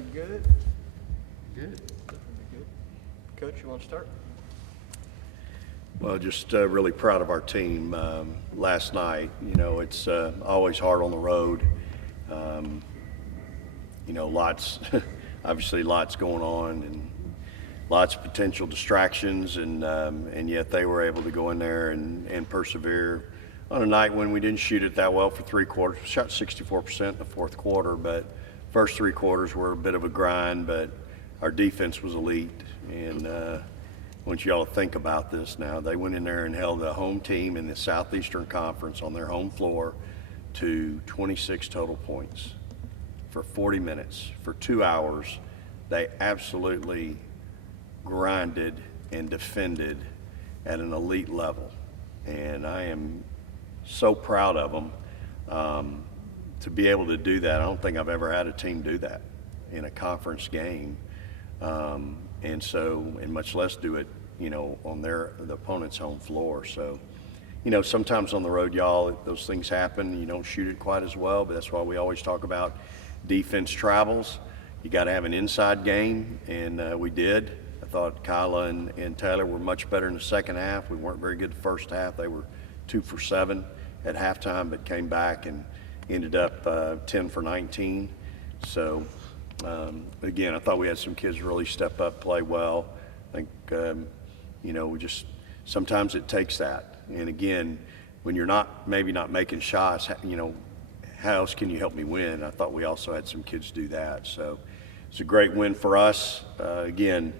Everybody good? Good. Good. Coach, you want to start? Well, just really proud of our team. Last night, it's always hard on the road. Lots, obviously lots going on and lots of potential distractions, and yet they were able to go in there and persevere on a night when we didn't shoot it that well for 3 quarters. We shot 64% in the fourth quarter, but first 3 quarters were a bit of a grind, but our defense was elite. And I want you all to think about this now. They went in there and held a home team in the Southeastern Conference on their home floor to 26 total points for 40 minutes, for 2 hours. They absolutely grinded and defended at an elite level. And I am so proud of them to be able to do that. I don't think I've ever had a team do that in a conference game. And much less do it, on the opponent's home floor. So, sometimes on the road, y'all, those things happen. You don't shoot it quite as well, but that's why we always talk about defense travels. You got to have an inside game, and we did. I thought Kyla and Taylor were much better in the second half. We weren't very good the first half. They were 2 for 7 at halftime, but came back and ended up 10 for 19. So, again, I thought we had some kids really step up, play well. I think, we just, sometimes it takes that. And again, when you're maybe not making shots, how else can you help me win? I thought we also had some kids do that. So it's a great win for us. Again,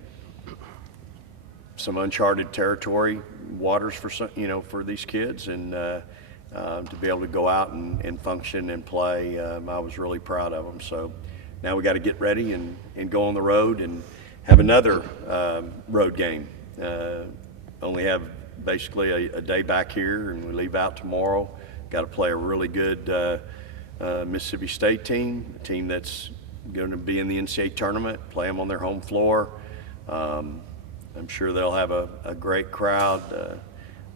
some uncharted territory, waters for these kids, and to be able to go out and function and play, I was really proud of them. So now we got to get ready and go on the road and have another road game. Only have basically a day back here, and we leave out tomorrow. Got to play a really good Mississippi State team, a team that's going to be in the NCAA tournament, play them on their home floor. I'm sure they'll have a great crowd.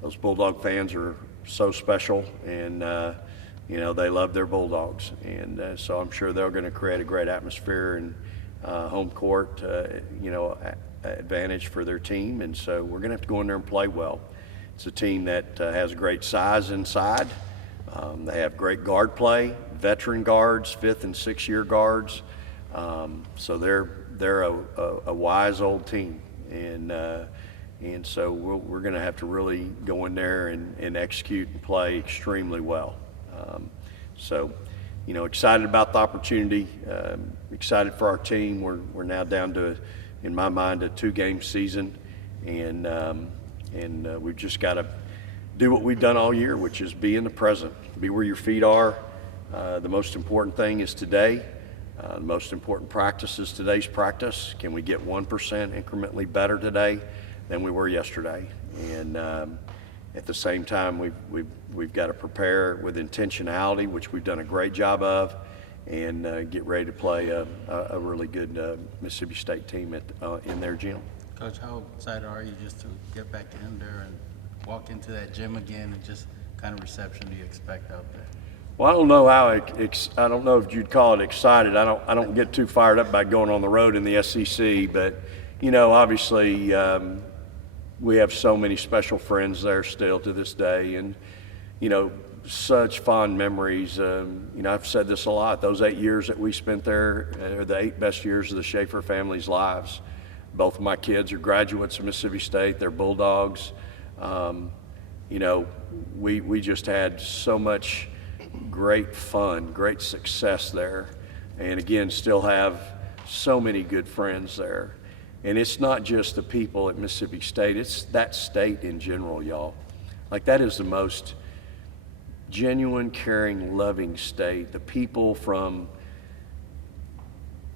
Those Bulldog fans are so special, and they love their Bulldogs, and so I'm sure they're going to create a great atmosphere and home court, advantage for their team. And so we're going to have to go in there and play well. It's a team that has great size inside. They have great guard play, veteran guards, 5th and 6th year guards. So they're a wise old team, and so we're going to have to really go in there and execute and play extremely well. Excited about the opportunity, excited for our team. We're now down to, in my mind, a 2-game season, and we've just got to do what we've done all year, which is be in the present, be where your feet are. The most important thing is today. The most important practice is today's practice. Can we get 1% incrementally better today than we were yesterday? And at the same time, we've got to prepare with intentionality, which we've done a great job of, and get ready to play a really good Mississippi State team in their gym. Coach, how excited are you just to get back in there and walk into that gym again, and just kind of reception do you expect out there? Well, I don't know I don't know if you'd call it excited. I don't get too fired up by going on the road in the SEC, but obviously we have so many special friends there still to this day, and such fond memories. I've said this a lot. Those 8 years that we spent there are the 8 best years of the Schaefer family's lives. Both of my kids are graduates of Mississippi State. They're Bulldogs. We just had so much great fun, great success there, and again, still have so many good friends there. And it's not just the people at Mississippi State, it's that state in general, y'all. Like, that is the most genuine, caring, loving state. The people from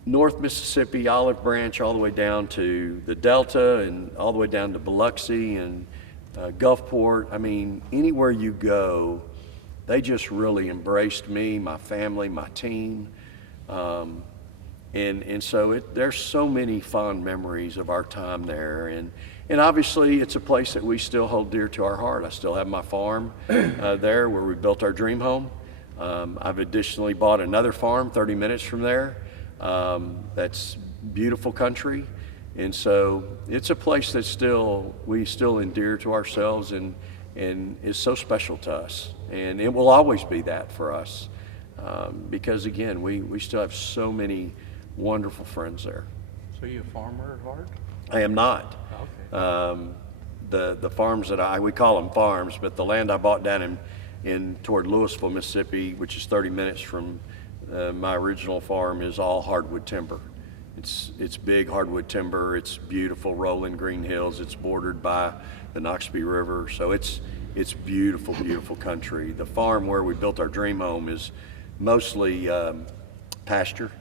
North Mississippi, Olive Branch, all the way down to the Delta, and all the way down to Biloxi and Gulfport. I mean, anywhere you go, they just really embraced me, my family, my team. And so there's so many fond memories of our time there. And obviously, it's a place that we still hold dear to our heart. I still have my farm there where we built our dream home. I've additionally bought another farm 30 minutes from there. That's beautiful country. And so it's a place that we still endear to ourselves and is so special to us. And it will always be that for us. Because again, we still have so many wonderful friends there. So you a farmer at heart? I am not. Okay. The farms that we call them farms, but the land I bought down in toward Louisville, Mississippi, which is 30 minutes from my original farm, is all hardwood timber. It's big hardwood timber. It's beautiful rolling green hills. It's bordered by the Noxubee River, so it's beautiful, beautiful country. The farm where we built our dream home is mostly pasture.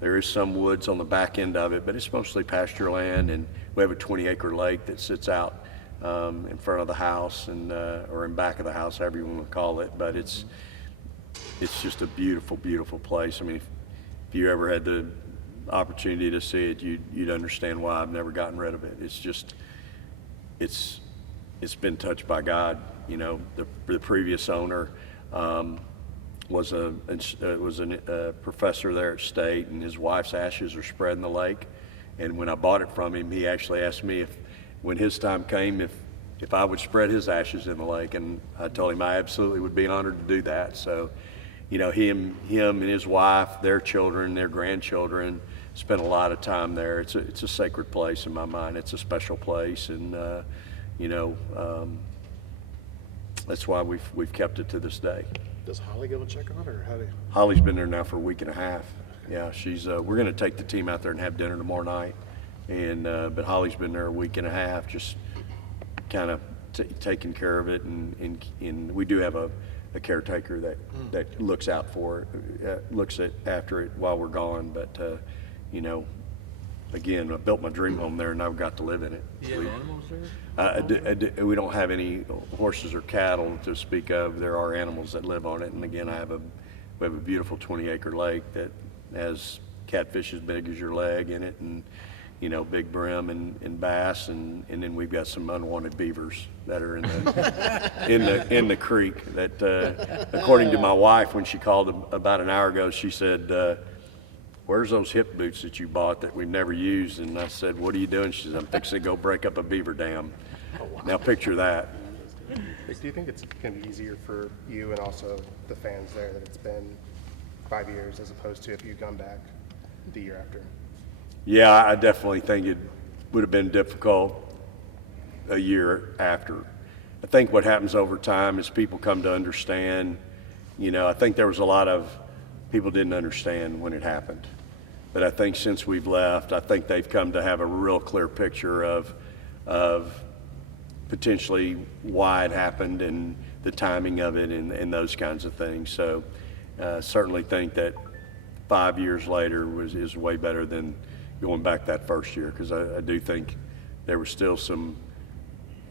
There is some woods on the back end of it, but it's mostly pasture land, and we have a 20-acre lake that sits out in front of the house and or in back of the house, however you want to call it. But it's just a beautiful, beautiful place. I mean, if you ever had the opportunity to see it, you'd understand why I've never gotten rid of it. It's just it's been touched by God. You know, the previous owner was a professor there at State, and his wife's ashes are spread in the lake. And when I bought it from him, he actually asked me when his time came, if I would spread his ashes in the lake, and I told him I absolutely would be honored to do that. So, you know, him and his wife, their children, their grandchildren, spent a lot of time there. It's a sacred place in my mind. It's a special place, and you know, that's why we've kept it to this day. Does Holly go and check on it, or how do you? Holly's been there now for a week and a half. Yeah, she's. We're going to take the team out there and have dinner tomorrow night, and but Holly's been there a week and a half, just kind of taking care of it, and we do have a caretaker that looks out for it, looks after it while we're gone. But you know, again, I built my dream home there, and I've got to live in it. You have animals there? We don't have any horses or cattle to speak of. There are animals that live on it, and again, we have a beautiful 20-acre lake that has catfish as big as your leg in it, and you know, big brim and bass, and then we've got some unwanted beavers that are in the in the creek. That according to my wife, when she called about an hour ago, she said, "Where's those hip boots that you bought that we've never used?" And I said, "What are you doing?" She said, "I'm fixing to go break up a beaver dam." Now picture that. Vic, do you think it's going to be easier for you and also the fans there that it's been 5 years as opposed to if you'd gone back the year after? Yeah, I definitely think it would have been difficult a year after. I think what happens over time is people come to understand. You know, I think there was a lot of people didn't understand when it happened. But I think since we've left, I think they've come to have a real clear picture of potentially why it happened and the timing of it and those kinds of things. So certainly think that 5 years later is way better than going back that first year, because I do think there were still some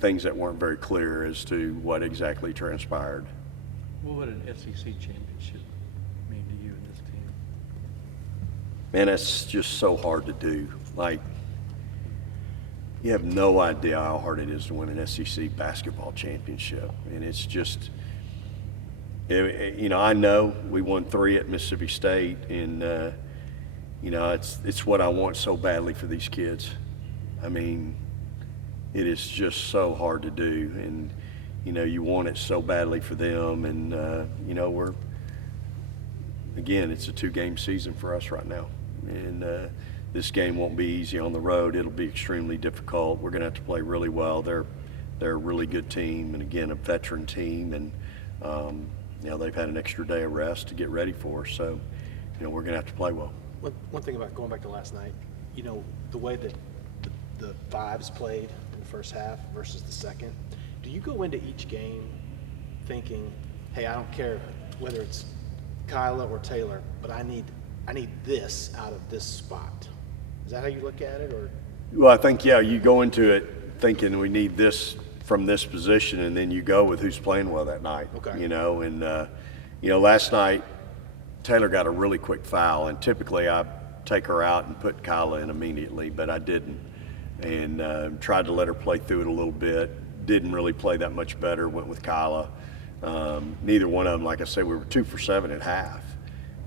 things that weren't very clear as to what exactly transpired. What would an SEC championship mean to you and this team? Man, that's just so hard to do. Like, you have no idea how hard it is to win an SEC basketball championship. And it's just, you know, I know we won 3 at Mississippi State, and, you know, it's what I want so badly for these kids. I mean, it is just so hard to do. And, you know, you want it so badly for them. And, you know, again, it's a 2-game season for us right now. And this game won't be easy on the road. It'll be extremely difficult. We're going to have to play really well. They're a really good team, and again, a veteran team. And, you know, they've had an extra day of rest to get ready for us. So, you know, we're going to have to play well. One thing about going back to last night, you know, the way that the Fives played in the first half versus the second, do you go into each game thinking, hey, I don't care whether it's Kyla or Taylor, but I need this out of this spot? Is that how you look at it, or? Well, I think, yeah, you go into it thinking we need this from this position, and then you go with who's playing well that night. Okay. You know, and, you know, last night, Taylor got a really quick foul, and typically I take her out and put Kyla in immediately, but I didn't, and tried to let her play through it a little bit. Didn't really play that much better, went with Kyla. Neither one of them, like I said, we were 2 for 7 at half,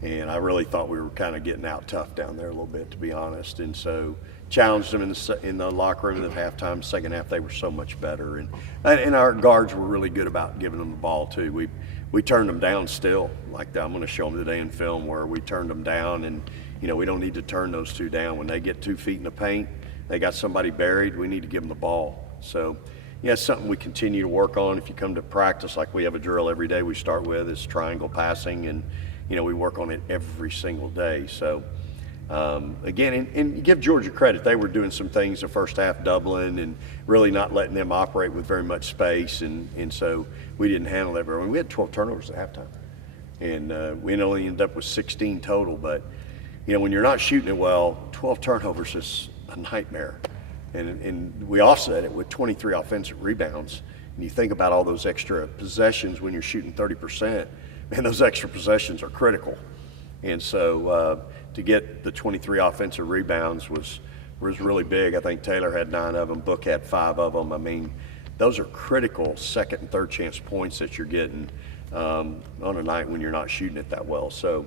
And I really thought we were kind of getting out tough down there a little bit, to be honest. And so challenged them in the locker room at halftime. Second half, they were so much better. And our guards were really good about giving them the ball, too. We turned them down still. Like I'm going to show them today in film where we turned them down. And, we don't need to turn those two down. When they get 2 feet in the paint, they got somebody buried, we need to give them the ball. So, it's something we continue to work on. If you come to practice, like we have a drill every day we start with, is triangle passing. And, we work on it every single day. So, again, and give Georgia credit. They were doing some things the first half, doubling and really not letting them operate with very much space. And so we didn't handle that very well. We had 12 turnovers at halftime. And we only ended up with 16 total. But, when you're not shooting it well, 12 turnovers is a nightmare. And we offset it with 23 offensive rebounds. And you think about all those extra possessions when you're shooting 30%, man, those extra possessions are critical. And so to get the 23 offensive rebounds was really big. I think Taylor had 9 of them, Book had 5 of them. I mean, those are critical second and third chance points that you're getting on a night when you're not shooting it that well. So,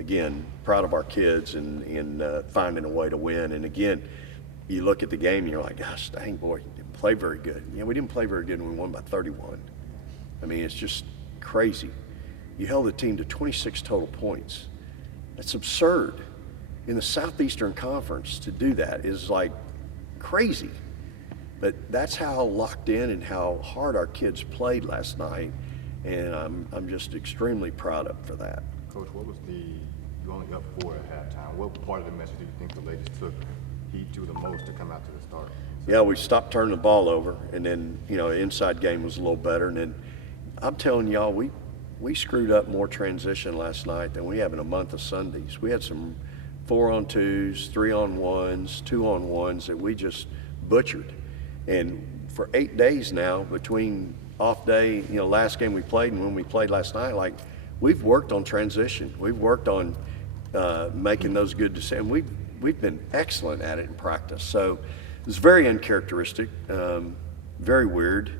again, proud of our kids and finding a way to win. And, again, you look at the game and you're like, gosh, dang, boy, you didn't play very good. We didn't play very good and we won by 31. I mean, it's just crazy. You held the team to 26 total points. That's absurd. In the Southeastern Conference, to do that is like crazy. But that's how locked in and how hard our kids played last night. And I'm just extremely proud of them for that. Coach, you only up 4 at halftime. What part of the message do you think the ladies took heed to the most to come out to the start? Yeah, we stopped turning the ball over, and then, the inside game was a little better. And then I'm telling y'all, we screwed up more transition last night than we have in a month of Sundays. We had some 4-on-2s, 3-on-1s, 2-on-1s that we just butchered. And for 8 days now, between off day, last game we played and when we played last night, like, we've worked on transition. We've worked on making those good decisions. We've been excellent at it in practice. So it's very uncharacteristic, very weird.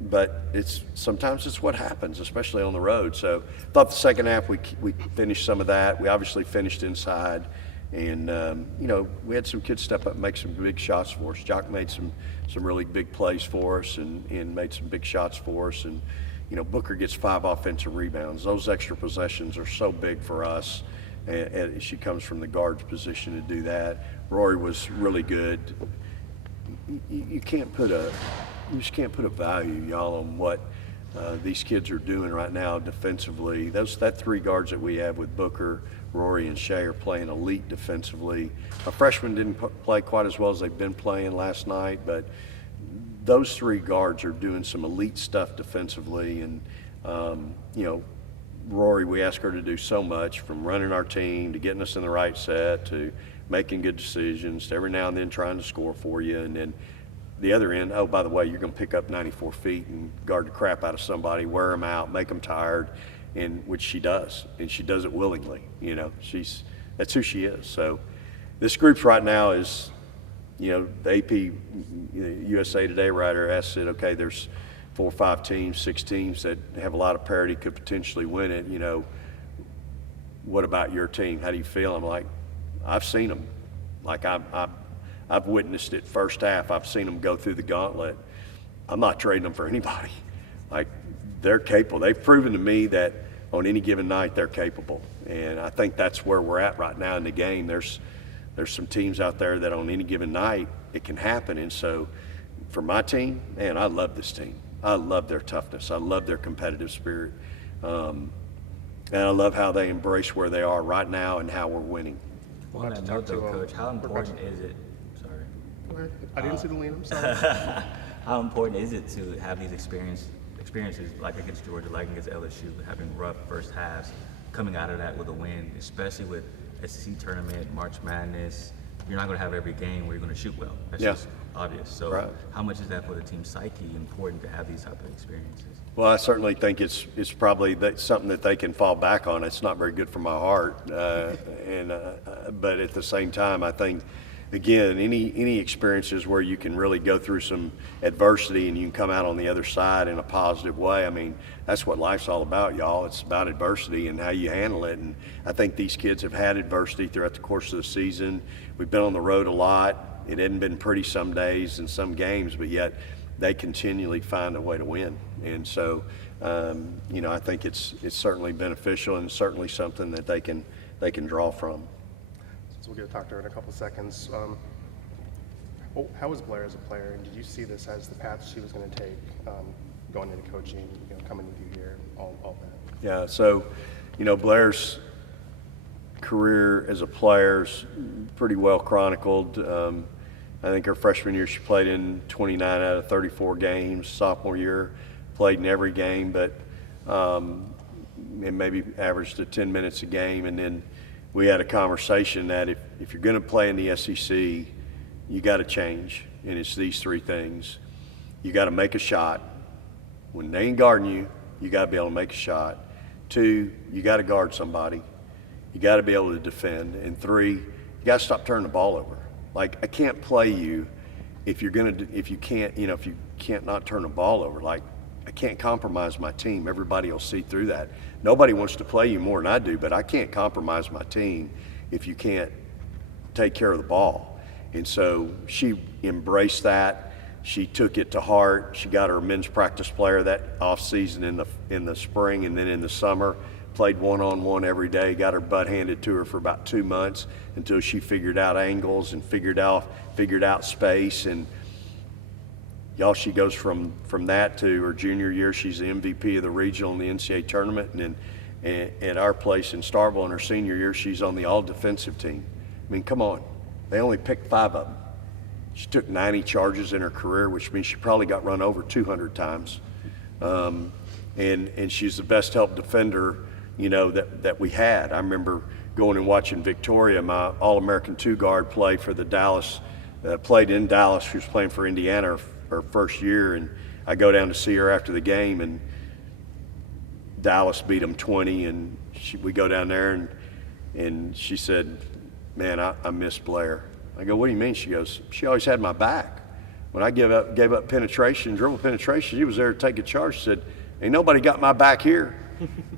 But sometimes it's what happens, especially on the road. So I thought the second half we finished some of that. We obviously finished inside. And, we had some kids step up and make some big shots for us. Jock made some really big plays for us and made some big shots for us. And, Booker gets 5 offensive rebounds. Those extra possessions are so big for us. And she comes from the guard's position to do that. Rory was really good. You just can't put a value, y'all, on what these kids are doing right now defensively. That 3 guards that we have with Booker, Rory, and Shea are playing elite defensively. Our freshmen didn't play quite as well as they've been playing last night, but those 3 guards are doing some elite stuff defensively. And, Rory, we ask her to do so much, from running our team to getting us in the right set to making good decisions to every now and then trying to score for you. And then the other end, oh, by the way, you're going to pick up 94 feet and guard the crap out of somebody, wear them out, make them tired, and which she does, and she does it willingly. That's who she is. So this group's right now is, the AP USA Today writer asked, said, okay, there's 4 or 5 teams, 6 teams that have a lot of parity, could potentially win it. What about your team? How do you feel? I'm like, I've seen them. Like, I've witnessed it first half. I've seen them go through the gauntlet. I'm not trading them for anybody. Like, they're capable. They've proven to me that on any given night they're capable. And I think that's where we're at right now in the game. There's some teams out there that on any given night it can happen. And so for my team, man, I love this team. I love their toughness. I love their competitive spirit. And I love how they embrace where they are right now and how we're winning. On that note, though, Coach, how important is it? Sorry. Go ahead. I didn't see the lean. I'm sorry. How important is it to have these experiences like against Georgia, like against LSU, having rough first halves, coming out of that with a win, especially with SEC tournament, March Madness? You're not going to have every game where you're going to shoot well. That's just obvious. So right. How much is that for the team's psyche important to have these type of experiences? Well, I certainly think it's probably something that they can fall back on. It's not very good for my heart, but at the same time, I think again, any experiences where you can really go through some adversity and you can come out on the other side in a positive way. I mean, that's what life's all about, y'all. It's about adversity and how you handle it. And I think these kids have had adversity throughout the course of the season. We've been on the road a lot. It hadn't been pretty some days and some games, but yet they continually find a way to win. And so, I think it's certainly beneficial and certainly something that they can draw from. So we'll get to talk to her in a couple of seconds. How was Blair as a player, and did you see this as the path she was going to take going into coaching, coming with you here, all that? Yeah, so, Blair's career as a player is pretty well chronicled. I think her freshman year she played in 29 out of 34 games. Sophomore year played in every game, but and maybe averaged 10 minutes a game. And then we had a conversation that if you're going to play in the SEC, you got to change, and it's these three things. You got to make a shot. When they ain't guarding you, you got to be able to make a shot. 2, you got to guard somebody. You got to be able to defend. And 3, you got to stop turning the ball over. Like, I can't play you if you can't not turn the ball over. Like, I can't compromise my team. Everybody will see through that. Nobody wants to play you more than I do, but I can't compromise my team if you can't take care of the ball. And so she embraced that. She took it to heart. She got her men's practice player that off season in the spring, and then in the summer played one-on-one every day, got her butt handed to her for about 2 months until she figured out angles and figured out space. And y'all, she goes from that to her junior year. She's the MVP of the regional in the NCAA tournament, and then at our place in Starkville in her senior year, she's on the all-defensive team. I mean, come on. They only picked 5 of them. She took 90 charges in her career, which means she probably got run over 200 times. And she's the best help defender, that we had. I remember going and watching Victoria, my All-American 2 guard, play for the Dallas, played in Dallas. She was playing for Indiana her first year, and I go down to see her after the game, and Dallas beat them 20, and we go down there, and she said, "Man, I miss Blair." I go, "What do you mean?" She goes, "She always had my back. When I gave up dribble penetration, she was there to take a charge." She said, "Ain't nobody got my back here."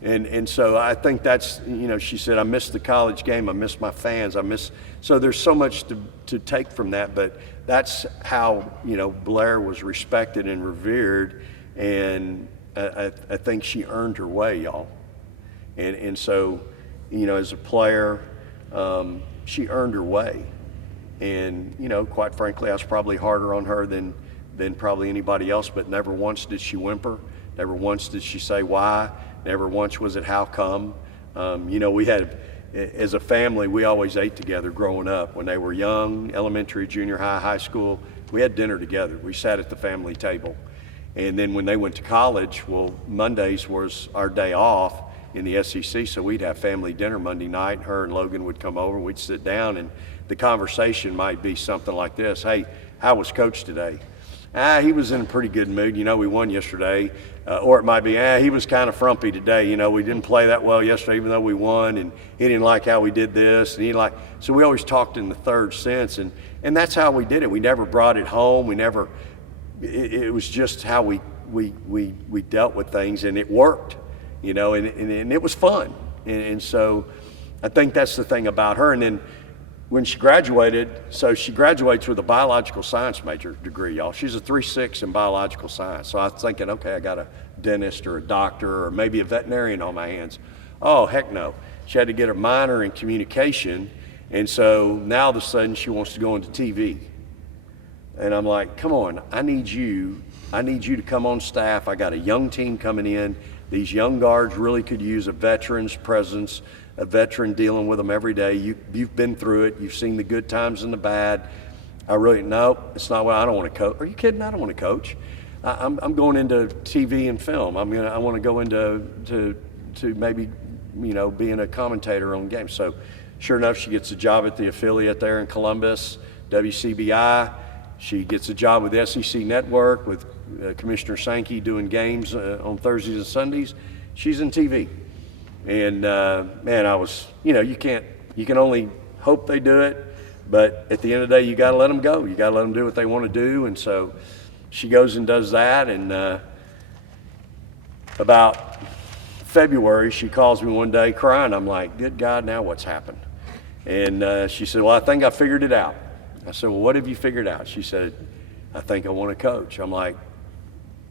and so I think that's, she said, "I miss the college game. I miss my fans. So there's so much to take from that, but that's how, Blair was respected and revered, and I think she earned her way, y'all. And so, as a player, she earned her way. And, quite frankly, I was probably harder on her than probably anybody else, but never once did she whimper. Never once did she say why. Never once was it how come. We had, as a family, we always ate together growing up. When they were young, elementary, junior high, high school, we had dinner together. We sat at the family table. And then when they went to college, well, Mondays was our day off in the SEC, so we'd have family dinner Monday night. Her and Logan would come over, we'd sit down, and the conversation might be something like this: "Hey, how was Coach today?" He was in a pretty good mood. We won yesterday. Or it might be, he was kind of frumpy today. We didn't play that well yesterday, even though we won, and he didn't like how we did this. And so we always talked in the third sense, and that's how we did it. We never brought it home. It was just how we dealt with things, and it worked, and it was fun. And so I think that's the thing about her. And then when she graduated, so she graduates with a biological science major degree, y'all. She's a 3.6 in biological science. So I was thinking, okay, I got a dentist or a doctor or maybe a veterinarian on my hands. Oh, heck no. She had to get a minor in communication, and so now all of a sudden she wants to go into TV. And I'm like, come on, I need you to come on staff. I got a young team coming in. These young guards really could use a veteran's presence, a veteran dealing with them every day. You've been through it. You've seen the good times and the bad. No, it's not what I don't want to coach. Are you kidding? I don't want to coach. I'm going into TV and film. I want to go into to maybe, being a commentator on games. So sure enough, she gets a job at the affiliate there in Columbus, WCBI. She gets a job with the SEC Network with Commissioner Sankey doing games on Thursdays and Sundays. She's in TV. And man, I was, you can only hope they do it. But at the end of the day, you got to let them go. You got to let them do what they want to do. And so she goes and does that. And about February, she calls me one day crying. I'm like, good God, now what's happened? And she said, well, I think I figured it out. I said, well, what have you figured out? She said, I think I want to coach. I'm like,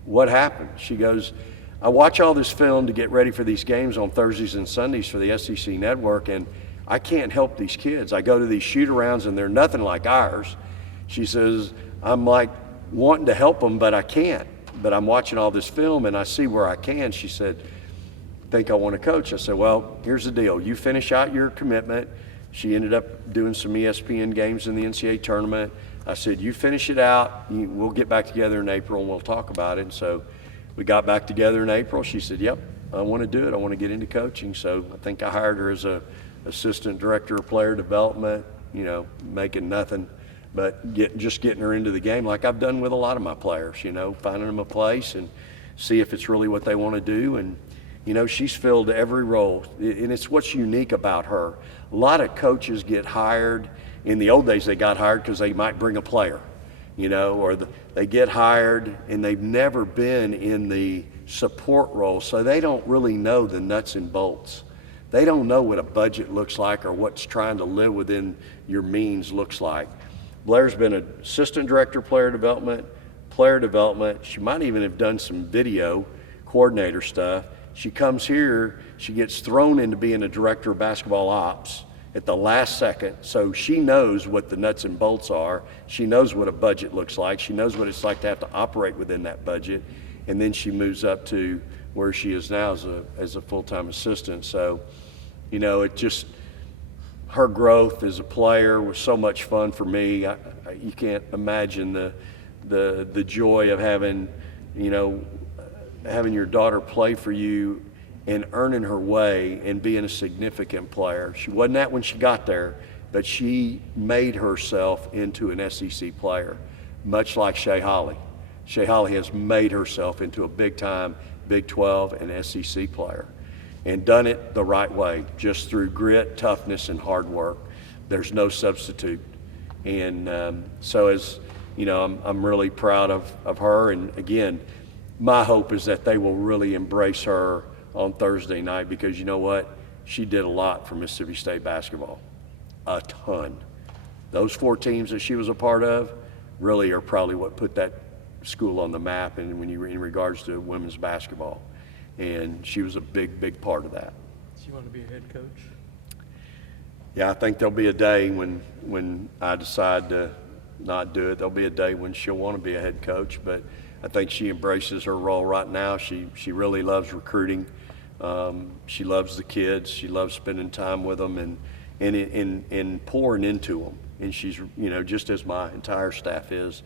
what happened? She goes, I watch all this film to get ready for these games on Thursdays and Sundays for the SEC network, and I can't help these kids. I go to these shoot-arounds, and they're nothing like ours. She says, I'm like wanting to help them, but I can't. But I'm watching all this film, and I see where I can. She said, think I want to coach. I said, well, here's the deal. You finish out your commitment. She ended up doing some ESPN games in the NCAA tournament. I said, you finish it out. We'll get back together in April, and we'll talk about it. And so we got back together in April. She said, yep, I want to do it. I want to get into coaching. So I think I hired her as a assistant director of player development, making nothing, but just getting her into the game like I've done with a lot of my players, finding them a place and see if it's really what they want to do. And, she's filled every role, and it's what's unique about her. A lot of coaches get hired. In the old days, they got hired because they might bring a player, or they get hired and they've never been in the support role, so they don't really know the nuts and bolts. They don't know what a budget looks like or what's trying to live within your means looks like. Blair's been an assistant director of player development. She might even have done some video coordinator stuff. She comes here, she gets thrown into being a director of basketball ops at the last second, so she knows what the nuts and bolts are. She knows what a budget looks like. She knows what it's like to have to operate within that budget, and then she moves up to where she is now as a full-time assistant. So, her growth as a player was so much fun for me. You can't imagine the joy of having your daughter play for you and earning her way and being a significant player. She wasn't that when she got there, but she made herself into an SEC player, much like Shea Holly. Shea Holly has made herself into a big-time Big 12 and SEC player and done it the right way, just through grit, toughness, and hard work. There's no substitute. And so as I'm really proud of her. And again, my hope is that they will really embrace her on Thursday night, because you know what? She did a lot for Mississippi State basketball, a ton. Those 4 teams that she was a part of really are probably what put that school on the map and in regards to women's basketball. And she was a big, big part of that. Do you want to be a head coach? Yeah, I think there'll be a day when I decide to not do it. There'll be a day when she'll want to be a head coach, but I think she embraces her role right now. She really loves recruiting. She loves the kids. She loves spending time with them and pouring into them. And she's, just as my entire staff is,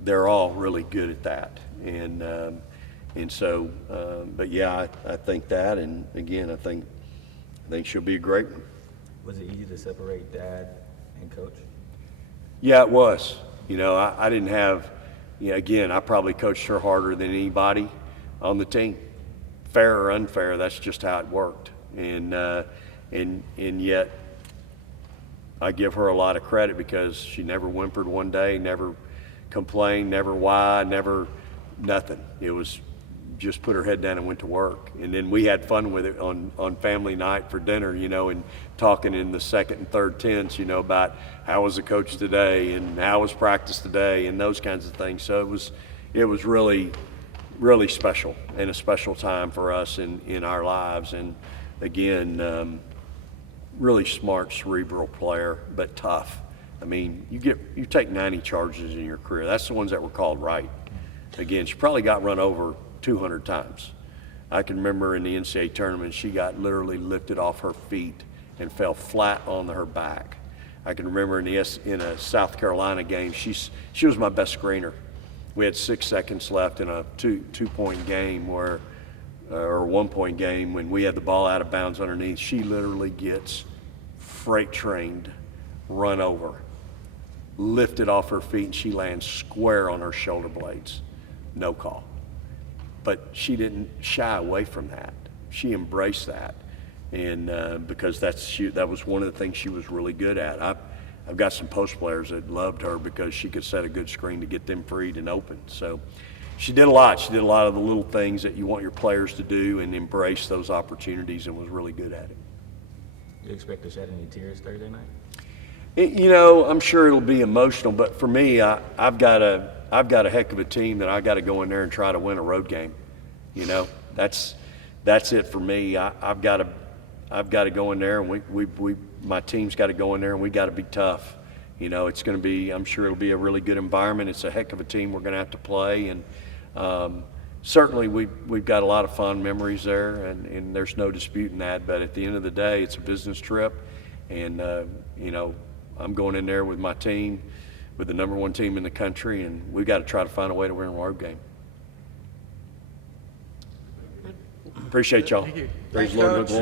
they're all really good at that. And so, but yeah, I think that, and again, I think she'll be a great one. Was it easy to separate dad and coach? Yeah, it was. I didn't have, again, I probably coached her harder than anybody on the team. Fair or unfair, that's just how it worked. And yet, I give her a lot of credit because she never whimpered one day, never complained, never whined, never nothing. It was just put her head down and went to work. And then we had fun with it on family night for dinner, and talking in the second and third tents, about how was the coach today and how was practice today and those kinds of things. So it was really, really special and a special time for us in our lives. And again, really smart, cerebral player, but tough. I mean, you take 90 charges in your career. That's the ones that were called right. Again, she probably got run over 200 times. I can remember in the NCAA tournament, she got literally lifted off her feet and fell flat on her back. I can remember in a South Carolina game, she was my best screener. We had 6 seconds left in a two-point game or 1-point game when we had the ball out of bounds underneath. She literally gets freight trained, run over, lifted off her feet, and she lands square on her shoulder blades. No call. But she didn't shy away from that. She embraced that, and because that was one of the things she was really good at. I've got some post players that loved her because she could set a good screen to get them freed and open. So she did a lot. She did a lot of the little things that you want your players to do and embrace those opportunities, and was really good at it. You expect to shed any tears Thursday night? I'm sure it'll be emotional, but for me, I've got a heck of a team that I got to go in there and try to win a road game. That's it for me. I've got to go in there, and my team's got to go in there, and we got to be tough. It's going to be. I'm sure it'll be a really good environment. It's a heck of a team we're going to have to play, and certainly we've got a lot of fond memories there, and there's no disputing that. But at the end of the day, it's a business trip, and I'm going in there with my team, with the #1 team in the country, and we've got to try to find a way to win a road game. Appreciate y'all. Thank you. Praise Thanks, the Lord, no Coach. glory.